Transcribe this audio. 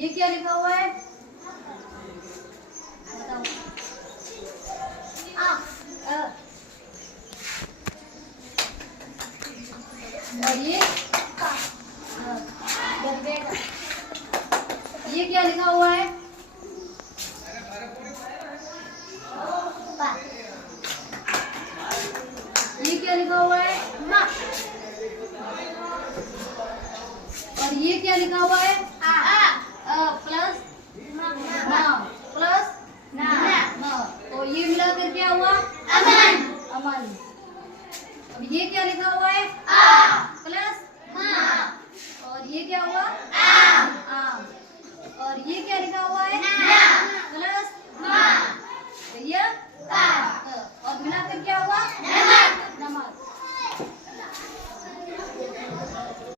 ये क्या लिखा हुआ है? बताओ। और ये क्या लिखा हुआ है? ये क्या लिखा हुआ है? और ये क्या लिखा हुआ है? प्लस प्लस तो ये मिलाकर क्या हुआ? अमन। अमन। अब ये क्या लिखा हुआ है?